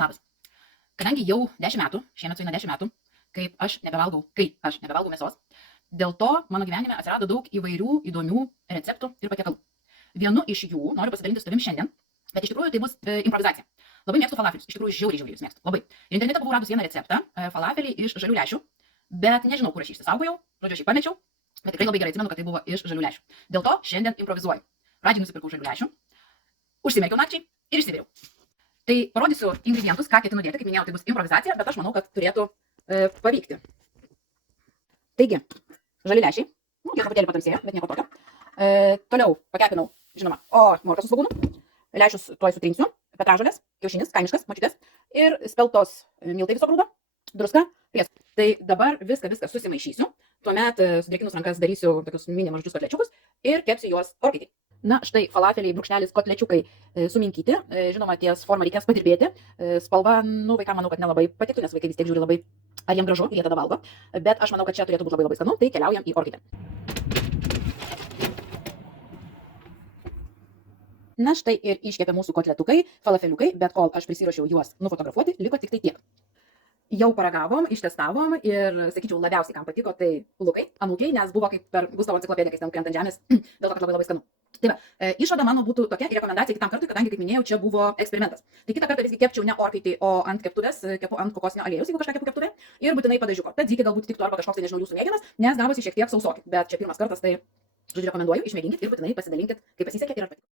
Labas. Kadangi jau 10 metų, šiemet sueina 10 metų, kai aš nebevalgau mėsos, dėl to mano gyvenime atsirado daug įvairių įdomių receptų ir patiekalų. Vienu iš jų noriu pasidalinti su tavim šiandien, bet iš tikrųjų tai bus improvizacija. Labai mėgstu falafelius, iš tikrųjų žiauriai juos mėgstu, labai. Ir internete buvau radus vieną receptą, falafelį iš žalių lęšių, bet nežinau, kur aš jį išsisaugojau, žodžiu, aš jį pamečiau, bet tikrai labai gerai atsimenu, kad tai buvo iš žalių lęšių. Dėl to šiandien improvizuoju. Pradžiai nusipirkau žalių lęšių, užsimerkiau nakčiai ir išsiviriau. Tai parodysiu ingredientus, ką ketinu dėti, kaip minėjau, tai bus improvizacija, bet aš manau, kad turėtų pavykti. Taigi, žali lęšiai, jie truputėlį patamsėjo, bet nieko tokio. Toliau pakepinau, žinoma, morką su svogūnu, lęšius tuoj sutrinsiu, petražolės, kiaušinis, kaimiškas, močiutės ir speltos miltai viso grūdo, druska, prieskonio. Tai dabar viską susimaišysiu, tuomet sudrėkinus rankas darysiu tokius mini mažus kotlečiukus ir kepsiu juos orkaitėj. Na, štai falafeliai, brūkšnelis, kotlečiukai suminkyti, žinoma, ties formą reikės padirbėti, spalva, vaikam manau, kad nelabai patiktų, nes vaikai vis tiek žiūri labai, ar jiem gražu, jie tada valgo, bet aš manau, kad čia turėtų būti labai skanu, tai keliaujam į orkaitę. Na, štai ir iškepė mūsų kotletukai, falafeliukai, bet kol aš prisiruošiau juos nufotografuoti, liko tik tai tiek. Jau paragavom, ištestavom ir, sakyčiau, labiausiai kam patiko, tai lukai, anūkiai, nes buvo kaip per Gustavo enciklopediją, kai ten krenta ant žemės, dėl to, kad labai skanu. Tai va, išvada mano būtų tokia ir rekomendacija kitam kartui, kadangi, kaip minėjau, čia buvo eksperimentas. Tai kitą kartą visgi kepčiau ne orkaitėj, o ant keptuvės, kepu ant kokosinio aliejaus, jeigu kažką kepu keptuvėje, ir būtinai padažiuko. Tadzikį galbūt tiktų arba kažkoks, tai nežinau, jūsų mėgiamas, nes gavosi šiek tiek sausoki, bet čia pirmas kartas, tai, žodžiu, rekomenduoju, išmėginkit ir būtinai pasidalinkit, kaip pasisekė ir ar patiko.